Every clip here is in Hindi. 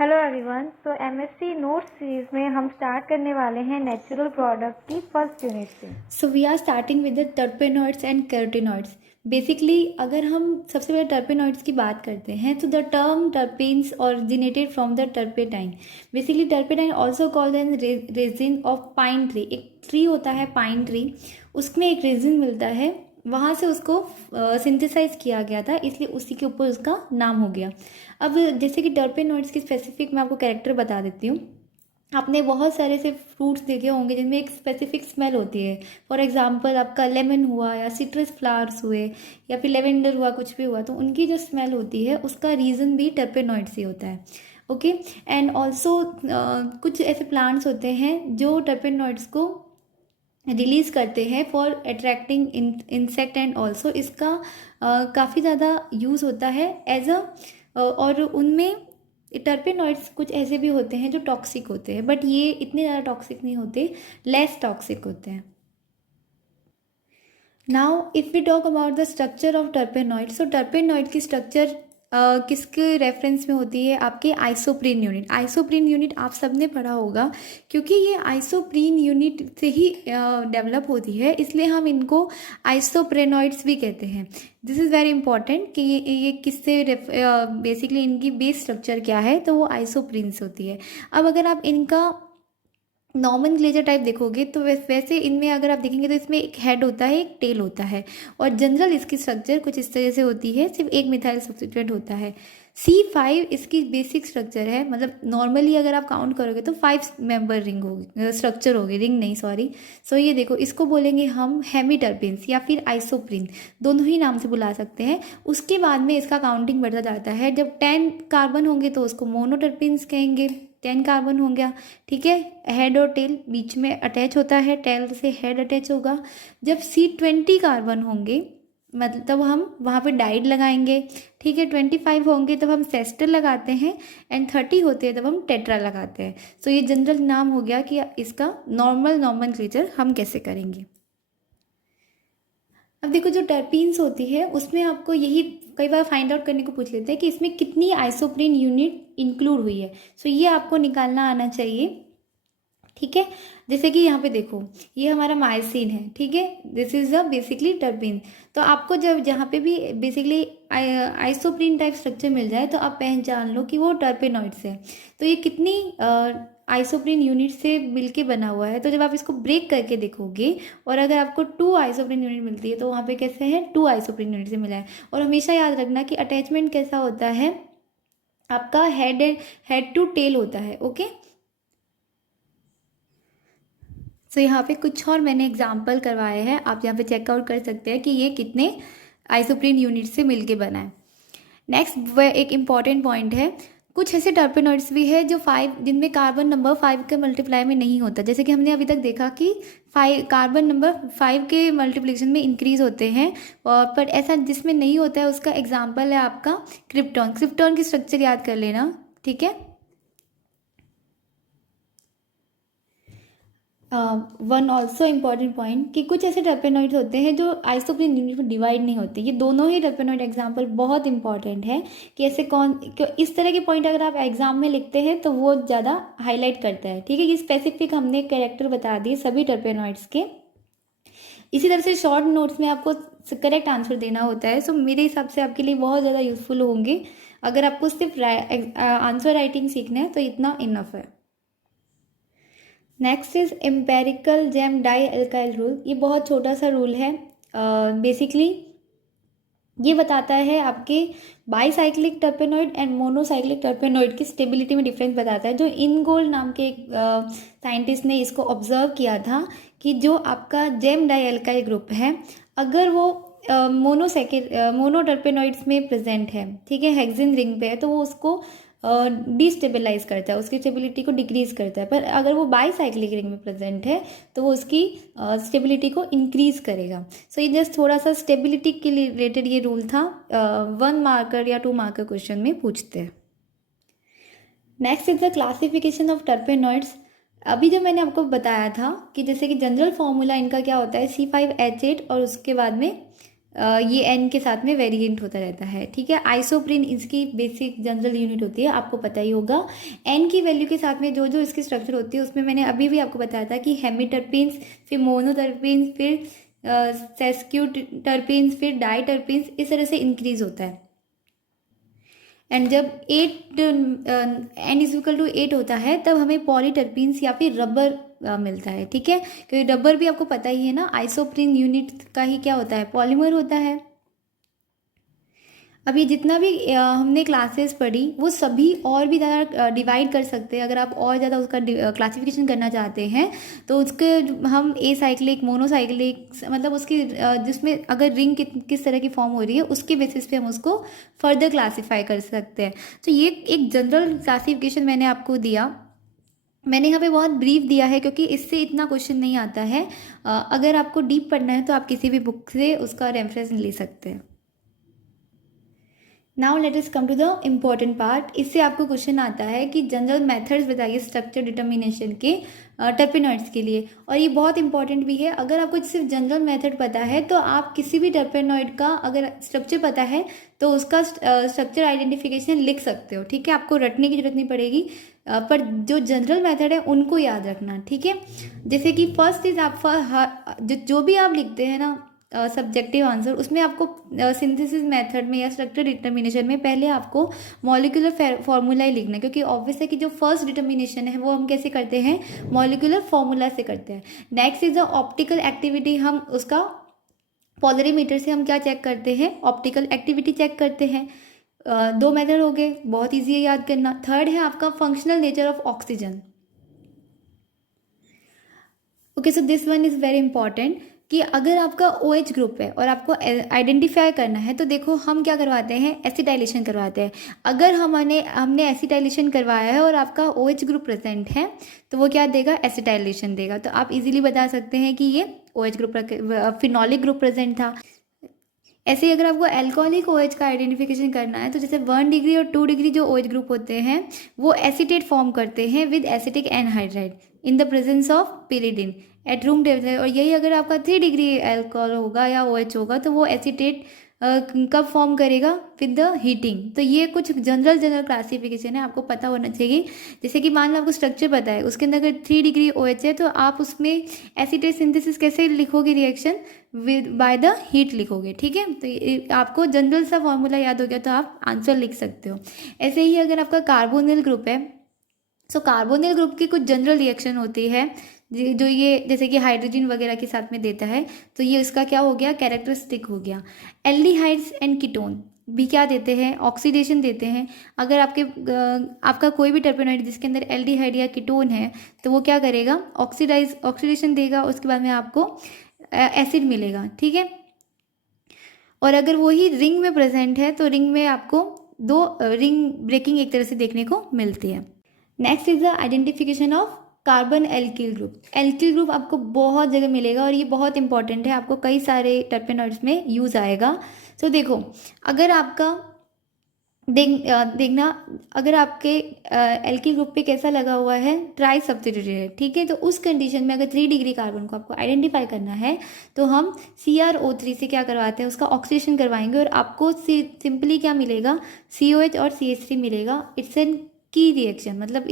Hello everyone. तो एमएससी नोट्स सीरीज में हम स्टार्ट करने वाले हैं नेचुरल प्रोडक्ट की फर्स्ट यूनिट से। So we are starting with the terpenoids and carotenoids. Basically अगर हम सबसे पहले टर्पेनॉइड्स की बात करते हैं तो the term terpenes originated from the turpentine. Basically turpentine also called an resin of pine tree. एक ट्री होता है पाइन ट्री, उसमें एक रेजिन मिलता है, वहाँ से उसको सिंथेसाइज किया गया था, इसलिए उसी के ऊपर उसका नाम हो गया। अब जैसे कि टर्पेनॉइड्स की स्पेसिफिक मैं आपको कैरेक्टर बता देती हूँ। आपने बहुत सारे से फ्रूट्स देखे होंगे जिनमें एक स्पेसिफिक स्मेल होती है। फॉर एग्जांपल आपका लेमन हुआ या सिट्रस फ्लावर्स हुए या फिर लेवेंडर हुआ, कुछ भी हुआ, तो उनकी जो स्मेल होती है उसका रीज़न भी टर्पेनॉइड से होता है। ओके। एंड ऑल्सो कुछ ऐसे प्लांट्स होते हैं जो टर्पेनॉइड्स को रिलीज़ करते हैं for attracting insect, and also इसका काफ़ी ज़्यादा यूज़ होता है एज अ, और उनमें टर्पेनॉइड्स कुछ ऐसे भी होते हैं जो टॉक्सिक होते हैं, बट ये इतने ज़्यादा टॉक्सिक नहीं होते, लेस टॉक्सिक होते हैं। Now if we talk about the structure of terpenoid, so terpenoid की स्ट्रक्चर किसके रेफरेंस में होती है? आपके आइसोप्रीन यूनिट। आइसोप्रीन यूनिट आप सबने पढ़ा होगा, क्योंकि ये आइसोप्रीन यूनिट से ही डेवलप होती है, इसलिए हम इनको आइसोप्रेनॉइड्स भी कहते हैं। दिस इज़ वेरी इंपॉर्टेंट कि ये किससे बेसिकली इनकी बेस स्ट्रक्चर क्या है, तो वो आइसोप्रीन्स होती है। अब अगर आप इनका नॉमेनक्लेचर टाइप देखोगे तो वैसे इनमें अगर आप देखेंगे तो इसमें एक हेड होता है, एक टेल होता है, और जनरल इसकी स्ट्रक्चर कुछ इस तरह से होती है, सिर्फ एक मिथाइल सब्स्टिट्यूएंट होता है। C5 इसकी बेसिक स्ट्रक्चर है, मतलब नॉर्मली अगर आप काउंट करोगे तो 5 मेंबर रिंग होगी, स्ट्रक्चर होगी, रिंग नहीं सॉरी। सो ये देखो, इसको बोलेंगे हम हेमीटर्पेन्स या फिर आइसोप्रीन, दोनों ही नाम से बुला सकते हैं। उसके बाद में इसका काउंटिंग बढ़ता जाता है, जब 10 कार्बन होंगे तो उसको मोनोटर्पेन्स कहेंगे, 10 कार्बन हो गया, ठीक है। हेड और टेल बीच में अटैच होता है, टेल से हेड अटैच होगा। जब C20 कार्बन होंगे मतलब तब हम वहाँ पे डाइड लगाएंगे, ठीक है। 25 होंगे तब हम सेस्टर लगाते हैं, एंड 30 होते हैं तब हम टेट्रा लगाते हैं। सो ये जनरल नाम हो गया कि इसका नॉर्मल नॉमेनक्लेचर हम कैसे करेंगे। अब देखो, जो टर्पीन्स होती है उसमें आपको यही कई बार फाइंड आउट करने को पूछ लेते हैं कि इसमें कितनी आइसोप्रीन यूनिट इंक्लूड हुई है। सो ये आपको निकालना आना चाहिए, ठीक है। जैसे कि यहाँ पे देखो, ये हमारा माइसिन है, ठीक है, this is the basically terpene. तो आपको जब जहाँ पे भी बेसिकली आइसोप्रीन टाइप स्ट्रक्चर मिल जाए तो आप पहचान लो कि वो टर्पेनॉइड्स है। तो ये कितनी आइसोप्रीन यूनिट से मिलके बना हुआ है, तो जब आप इसको ब्रेक करके देखोगे और अगर आपको 2 आइसोप्रीन यूनिट मिलती है तो वहाँ पे कैसे है, 2 आइसोप्रीन यूनिट से मिला है। और हमेशा याद रखना कि अटैचमेंट कैसा होता है, आपका हेड टू टेल होता है, ओके। सो यहाँ पे कुछ और मैंने एग्जाम्पल करवाए हैं, आप यहाँ पे चेकआउट कर सकते हैं कि ये कितने आइसोप्रीन यूनिट से मिलके बना है। नेक्स्ट वह एक इम्पॉर्टेंट पॉइंट है, कुछ ऐसे टर्पेनॉइड्स भी है जो 5 जिनमें कार्बन नंबर 5 के मल्टीप्लाई में नहीं होता, जैसे कि हमने अभी तक देखा कि 5 कार्बन नंबर 5 के मल्टीप्लिकेशन में इंक्रीज होते हैं, और पर ऐसा जिसमें नहीं होता है उसका एग्जाम्पल है आपका क्रिप्टॉन। क्रिप्टॉन की स्ट्रक्चर याद कर लेना, ठीक है। वन ऑल्सो इम्पॉर्टेंट पॉइंट कि कुछ ऐसे टर्पेनॉइड्स होते हैं जो आइसोप्रीन यूनिट में डिवाइड नहीं होते। ये दोनों ही टर्पेनॉइड एग्जाम्पल बहुत इंपॉर्टेंट है कि ऐसे इस तरह के पॉइंट अगर आप एग्जाम में लिखते हैं तो वो ज़्यादा हाईलाइट करता है, ठीक है। ये स्पेसिफिक हमने कैरेक्टर बता दिए सभी टर्पेनॉइड्स के। इसी तरह से शॉर्ट नोट्स में आपको करेक्ट आंसर देना होता है, सो मेरे हिसाब से आपके लिए बहुत ज़्यादा यूजफुल होंगे। अगर आपको सिर्फ आंसर राइटिंग सीखना है तो इतना इनफ है। Next is empirical gem dialkyl rule. ये बहुत छोटा सा रूल है, बेसिकली ये बताता है आपके बाईसाइक्लिक टर्पेनॉइड एंड मोनोसाइक्लिक टर्पेनॉइड की स्टेबिलिटी में डिफरेंस बताता है। जो इनगोल्ड नाम के एक साइंटिस्ट ने इसको ऑब्जर्व किया था कि जो आपका जेम डाई एल्काइल ग्रुप है, अगर वो मोनो टर्पेनॉइड्स में प्रेजेंट है, ठीक है, हेक्सेन रिंग पे है, तो वो उसको डिस्टेबलाइज करता है, उसकी स्टेबिलिटी को डिक्रीज करता है। पर अगर वो बाईसाइक्लिक रिंग में प्रेजेंट है तो वो उसकी स्टेबिलिटी को इंक्रीज करेगा। सो ये जस्ट थोड़ा सा स्टेबिलिटी के रिलेटेड ये रूल था, 1 मार्कर या 2 मार्कर क्वेश्चन में पूछते हैं। Next is the classification of टर्पेनॉइड्स। अभी जब मैंने आपको बताया था कि जैसे कि जनरल फॉर्मूला इनका क्या होता है, C5H8 और उसके बाद में ये एन के साथ में वेरिएंट होता रहता है, ठीक है। आइसोप्रीन इसकी बेसिक जनरल यूनिट होती है, आपको पता ही होगा। एन की वैल्यू के साथ में जो जो इसकी स्ट्रक्चर होती है उसमें मैंने अभी भी आपको बताया था कि हेमीटर्पीन्स, फिर मोनोटर्पीन्स, फिर सेस्क्यूटर्पीन्स, फिर डाइटर्पीन्स, इस तरह से इंक्रीज होता है। एंड जब 8 n=8 होता है तब हमें पॉलीटर्पीन्स या फिर रबर मिलता है, ठीक है। क्योंकि रबर भी आपको पता ही है ना, आइसोप्रीन यूनिट का ही क्या होता है, पॉलीमर होता है। अब ये जितना भी हमने क्लासेस पढ़ी वो सभी और भी ज़्यादा डिवाइड कर सकते हैं। अगर आप और ज़्यादा उसका क्लासिफिकेशन करना चाहते हैं तो उसके हम ए साइक्लिक, मोनोसाइक्लिक, मतलब उसकी जिसमें अगर रिंग किस तरह की फॉर्म हो रही है उसके बेसिस पे हम उसको फर्दर क्लासीफाई कर सकते हैं। तो ये एक जनरल क्लासिफिकेशन मैंने आपको दिया। मैंने यहाँ पे बहुत ब्रीफ दिया है क्योंकि इससे इतना क्वेश्चन नहीं आता है। अगर आपको डीप पढ़ना है तो आप किसी भी बुक से उसका रेफरेंस ले सकते हैं। Now let us come to the important part. इससे आपको क्वेश्चन आता है कि जनरल मेथड्स बताइए स्ट्रक्चर डिटर्मिनेशन के टर्पेनॉइड्स के लिए, और ये बहुत इंपॉर्टेंट भी है। अगर आपको सिर्फ जनरल मेथड पता है तो आप किसी भी टर्पेनॉइड का अगर स्ट्रक्चर पता है तो उसका स्ट्रक्चर आइडेंटिफिकेशन लिख सकते हो, ठीक है। आपको रटने की जरूरत नहीं पड़ेगी, पर जो जनरल मेथड है उनको याद रखना, ठीक है। जैसे कि फर्स्ट इज आप जो भी आप लिखते हैं ना सब्जेक्टिव आंसर, उसमें आपको सिंथेसिस मेथड में या स्ट्रक्चर डिटर्मिनेशन में पहले आपको मॉलिक्यूलर फार्मूला ही लिखना है, क्योंकि ऑब्वियस है कि जो फर्स्ट डिटर्मिनेशन है वो हम कैसे करते हैं, मॉलिक्यूलर फार्मूला से करते हैं। Next is the optical activity. हम उसका पोलरीमीटर से हम क्या चेक करते हैं, ऑप्टिकल एक्टिविटी चेक करते हैं। 2 मेथड हो गए, बहुत ईजी है याद करना। थर्ड है आपका functional nature of oxygen. Okay, so this one is very important कि अगर आपका OH ग्रुप है और आपको आइडेंटिफाई करना है तो देखो हम क्या करवाते हैं, एसिटाइलेशन करवाते हैं। अगर हमने एसिटाइलेशन करवाया है और आपका OH ग्रुप प्रेजेंट है तो वो क्या देगा, एसिटाइलेशन देगा। तो आप इजीली बता सकते हैं कि ये OH group, phenolic group present था। ऐसे ही अगर आपको एल्कोहलिक OH का आइडेंटिफिकेशन करना है तो जैसे 1 डिग्री और 2 डिग्री जो OH ग्रुप होते हैं वो एसीटेट फॉर्म करते हैं with acetic anhydride in the presence of pyridine at room temperature. और यही अगर आपका 3 डिग्री एल्कोहल होगा या OH होगा तो वो एसीटेट कब फॉर्म करेगा, विद द हीटिंग। तो ये कुछ जनरल क्लासिफिकेशन है, आपको पता होना चाहिए। जैसे कि मान लो आपको स्ट्रक्चर पता है, उसके अंदर अगर 3 डिग्री OH है तो आप उसमें एसीटेट सिंथेसिस कैसे लिखोगे, reaction with by the heat लिखोगे, ठीक है। तो आपको जनरल सा फॉर्मूला याद हो गया तो आप आंसर लिख सकते हो। ऐसे ही अगर आपका कार्बोनिल ग्रुप है, सो कार्बोनिल ग्रुप की कुछ जनरल रिएक्शन होती है जो ये जैसे कि हाइड्रोजन वगैरह के साथ में देता है, तो ये इसका क्या हो गया, कैरेक्टरिस्टिक हो गया। एल्डिहाइड्स एंड कीटोन भी क्या देते हैं, ऑक्सीडेशन देते हैं। अगर आपका कोई भी टर्पेनॉइड जिसके अंदर एल्डिहाइड या कीटोन है तो वो क्या करेगा, ऑक्सीडेशन देगा, उसके बाद में आपको एसिड मिलेगा, ठीक है। और अगर वही रिंग में प्रेजेंट है तो रिंग में आपको 2 रिंग ब्रेकिंग एक तरह से देखने को मिलती है। Next is the identification of carbon alkyl group. Alkyl group आपको बहुत जगह मिलेगा और ये बहुत इंपॉर्टेंट है, आपको कई सारे टर्पेनॉइड्स में यूज़ आएगा। तो देखो अगर आपका देखना अगर आपके एल्किल ग्रुप पे कैसा लगा हुआ है, ट्राई सब्स्टिट्यूटेड, ठीक है। तो उस कंडीशन में अगर 3 डिग्री कार्बन को आपको आइडेंटिफाई करना है तो हम CrO3 से क्या करवाते हैं, उसका ऑक्सीडेशन करवाएंगे और आपको सिंपली क्या मिलेगा, COH और CH3 मिलेगा। इट्स एन की रिएक्शन, मतलब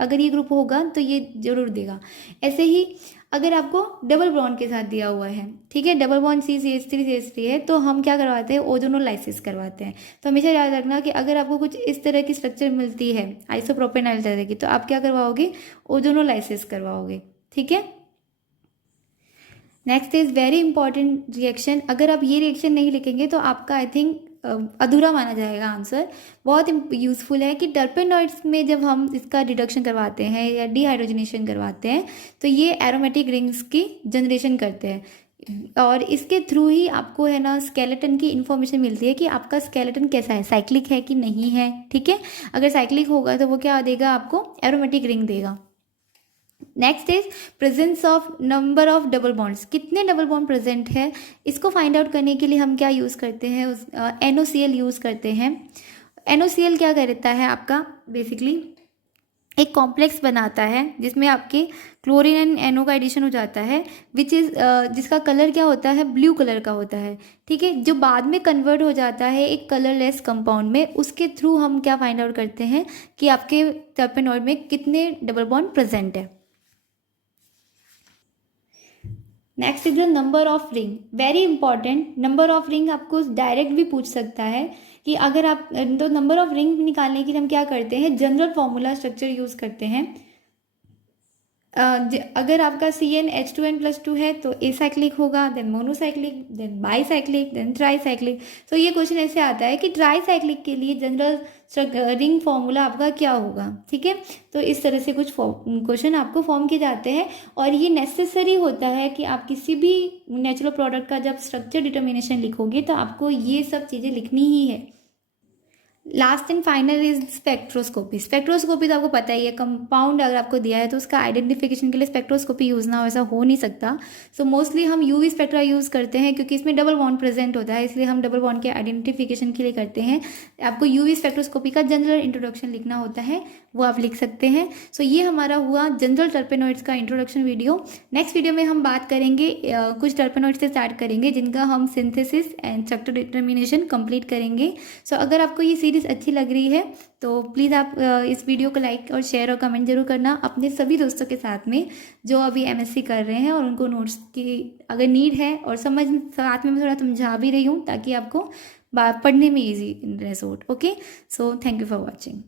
अगर ये ग्रुप होगा तो ये जरूर देगा। ऐसे ही अगर आपको डबल बॉन्ड के साथ दिया हुआ है, ठीक है, डबल बॉन्ड CH3 है, तो हम क्या करवाते हैं, ओजोनोलाइसिस करवाते हैं। तो हमेशा याद रखना कि अगर आपको कुछ इस तरह की स्ट्रक्चर मिलती है आइसोप्रोपेनाइल तरह की, तो आप क्या करवाओगे, ओजोनोलाइसिस करवाओगे, ठीक है। Next is very important reaction. अगर आप ये रिएक्शन नहीं लिखेंगे तो आपका आई थिंक अधूरा माना जाएगा आंसर। बहुत यूज़फुल है कि टर्पेनॉइड्स में जब हम इसका रिडक्शन करवाते हैं या डिहाइड्रोजनेशन करवाते हैं तो ये एरोमेटिक रिंग्स की जनरेशन करते हैं और इसके थ्रू ही आपको है ना स्केलेटन की इन्फॉर्मेशन मिलती है कि आपका स्केलेटन कैसा है, साइक्लिक है कि नहीं है, ठीक है। अगर साइक्लिक होगा तो वो क्या देगा, आपको एरोमेटिक रिंग देगा। Next is presence of number of double bonds, कितने डबल बॉन्ड प्रेजेंट है, इसको फाइंड आउट करने के लिए हम क्या यूज़ करते हैं, NOCl यूज़ करते हैं। NOCl क्या करता है आपका, बेसिकली एक कॉम्प्लेक्स बनाता है जिसमें आपके क्लोरीन एंड NO का एडिशन हो जाता है, विच इज़ जिसका कलर क्या होता है, ब्लू कलर का होता है, ठीक है, जो बाद में कन्वर्ट हो जाता है एक कलरलेस कंपाउंड में। उसके थ्रू हम क्या फाइंड आउट करते हैं कि आपके टर्पेनॉइड में कितने डबल बॉन्ड प्रेजेंट है। Next is the number of ring, very important. Number of ring आपको डायरेक्ट भी पूछ सकता है कि अगर आप, तो नंबर ऑफ रिंग निकालने के लिए हम क्या करते हैं, जनरल फॉर्मूला स्ट्रक्चर यूज़ करते हैं। अगर आपका CnH2n+2 है तो एसाइक्लिक होगा, then monocyclic, then bicyclic, then tricyclic. तो ये क्वेश्चन ऐसे आता है कि ट्राईसाइक्लिक के लिए जनरल रिंग फॉर्मूला आपका क्या होगा, ठीक है। तो इस तरह से कुछ क्वेश्चन आपको फॉर्म किए जाते हैं और ये नेसेसरी होता है कि आप किसी भी नेचुरल प्रोडक्ट का जब स्ट्रक्चर डिटर्मिनेशन लिखोगे तो आपको ये सब चीज़ें लिखनी ही है। Last and final is spectroscopy. Spectroscopy तो आपको पता ही है, कंपाउंड अगर आपको दिया है तो उसका आइडेंटिफिकेशन के लिए स्पेक्ट्रोस्कोपी यूज़ ना हो ऐसा हो नहीं सकता। सो मोस्टली हम UV स्पेक्ट्रा यूज़ करते हैं क्योंकि इसमें डबल बॉन्ड प्रेजेंट होता है, इसलिए हम डबल बॉन्ड के आइडेंटिफिकेशन के लिए करते हैं। आपको UV स्पेक्ट्रोस्कोपी का जनरल इंट्रोडक्शन लिखना होता है, वो आप लिख सकते हैं। सो ये हमारा हुआ जनरल टर्पेनॉइड्स का इंट्रोडक्शन वीडियो। नेक्स्ट वीडियो में हम बात करेंगे कुछ टर्पेनॉइड्स से स्टार्ट करेंगे जिनका हम synthesis and structure determination complete करेंगे। सो अगर आपको ये सीरीज़ अच्छी लग रही है तो प्लीज़ आप इस वीडियो को लाइक और शेयर और कमेंट जरूर करना अपने सभी दोस्तों के साथ में जो अभी MSc कर रहे हैं और उनको नोट्स की अगर नीड है, और समझ साथ में मैं थोड़ा समझा भी रही हूँ ताकि आपको पढ़ने में ईजी रहे। Okay, so thank you for watching.